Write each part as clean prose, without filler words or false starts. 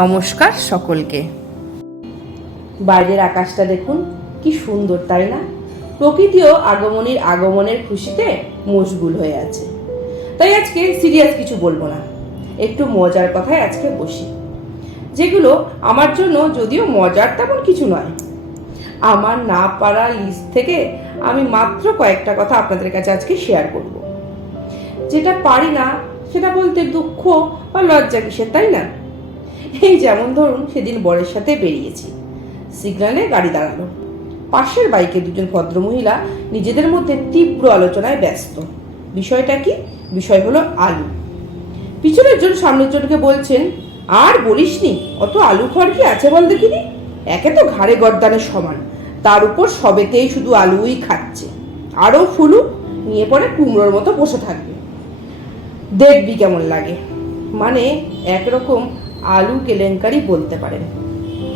নমস্কার সকলকে। বাইরের আকাশটা দেখুন কি সুন্দর, তাই না? প্রকৃতিও আগমনের খুশিতে মশগুল হয়ে আছে। তাই আজকে সিরিয়াস কিছু বলবো না, একটু মজার কথায় আজকে বসি, যেগুলো আমার জন্য যদিও মজার তেমন কিছু নয়। আমার না পারা লিস্ট থেকে আমি মাত্র কয়েকটা কথা আপনাদের কাছে আজকে শেয়ার করব। যেটা পারি না সেটা বলতে দুঃখ বা লজ্জা কিসের, তাই না? এই যেমন ধরুন, সেদিন বরের সাথে বেরিয়েছি, সিগন্যালে গাড়ি দাঁড়ালো, পাশের বাইকে দুজন ভদ্রমহিলা নিজেদের মধ্যে তীব্র আলোচনায় ব্যস্ত। বিষয়টা কি? বিষয় হলো আলু। পিছনের জন সামনের জনকে বলছেন, আর বলিসনি, অত আলু খাওয়ার কি আছে বল দেখিনি, একে তো ঘাড়ে গর্দানের সমান, তার উপর সবেতেই শুধু আলুই খাচ্ছে, আরও ফুলু নিয়ে পরে কুমড়োর মতো বসে থাকবে, দেখবি কেমন লাগে। মানে একরকম আলু কেলেঙ্কারি বলতে পারেন।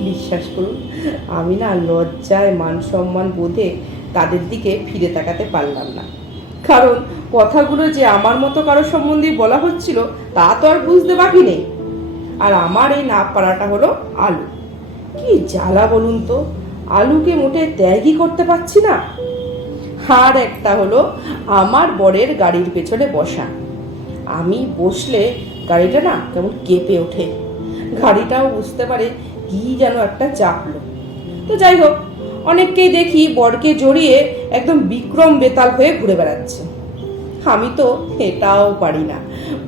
বিশ্বাস করুন, আমি না লজ্জায় মান সম্মান বোধে তাদের দিকে ফিরে তাকাতে পারলাম না। কারণ কথাগুলো যে আমার মতো কারো সম্বন্ধে বলা হচ্ছিল তা তো আর বুঝতে বাকি নেই। আর আমার এই না পারাটা হলো আলু। কি জ্বালা বলুন তো, আলুকে মোটে ত্যাগই করতে পারছি না। আর একটা হলো আমার বরের গাড়ির পেছনে বসা। আমি বসলে গাড়িটা না কেমন কেঁপে ওঠে, গাড়িটাও বুঝতে পারে কি যেন একটা চাপলো। তো যাই হোক, অনেককেই দেখি বরকে জড়িয়ে একদম বিক্রম বেতাল হয়ে ঘুরে বেড়াচ্ছে। আমি তো এটাও পারি না,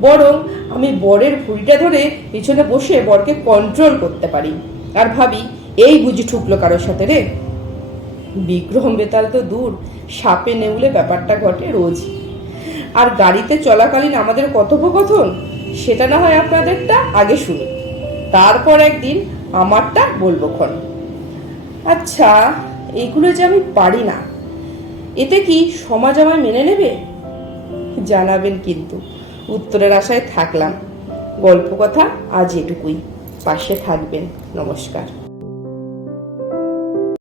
বরং আমি বরের ভুঁড়িটা ধরে পিছনে বসে বরকে কন্ট্রোল করতে পারি, আর ভাবি এই বুঝি ঠুকলো কারোর সাথে রে। বিক্রম বেতাল তো দূর, সাপে নেউলে ব্যাপারটা ঘটে রোজ। আর গাড়িতে চলাকালীন আমাদের কথোপকথন, সেটা না হয় আপনাদেরটা আগে শুনি, তারপর একদিন আমারটা বলবো ক্ষণ। আচ্ছা, এইগুলো যে আমি পারি না, এতে কি সমাজ আমায় মেনে নেবে? জানাবেন কিন্তু, উত্তরের আশায় থাকলাম। গল্প কথা আজ এটুকুই, পাশে থাকবেন। নমস্কার।